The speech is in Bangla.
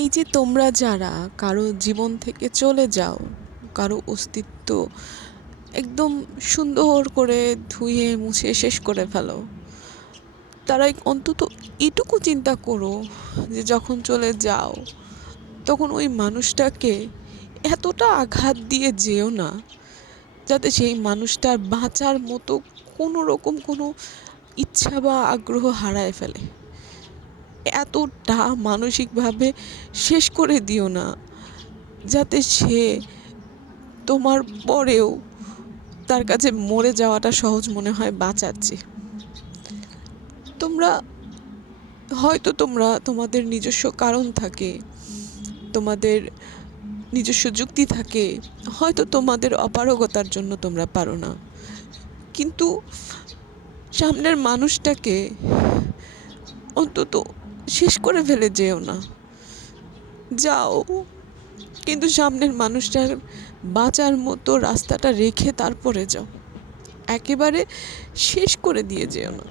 এই যে তোমরা যারা কারও জীবন থেকে চলে যাও, কারও অস্তিত্ব একদম সুন্দর করে ধুয়ে মুছে শেষ করে ফেলো তারা অন্তত এটুকু চিন্তা করো যে যখন চলে যাও, তখন ওই মানুষটাকে এতটা আঘাত দিয়ে যেও না, যাতে সেই মানুষটার বাঁচার মতো কোনো রকম কোনো ইচ্ছা বা আগ্রহ হারায় ফেলে। এতটা মানসিকভাবে শেষ করে দিও না, যাতে সে তোমার পরেও তার কাছে মরে যাওয়াটা সহজ মনে হয় বাঁচাচ্ছে। তোমরা, হয়তো তোমরা তোমাদের নিজস্ব কারণ থাকে, তোমাদের নিজস্ব যুক্তি থাকে, হয়তো তোমাদের অপারগতার জন্য তোমরা পারো না। কিন্তু সামনের মানুষটাকে অন্তত শেষ করে ফেলে যেও না। যাও। কিন্তু সামনের মানুষটার বাঁচার মতো রাস্তাটা রেখে তারপরে যাও। একেবারে শেষ করে দিয়ে যেও না।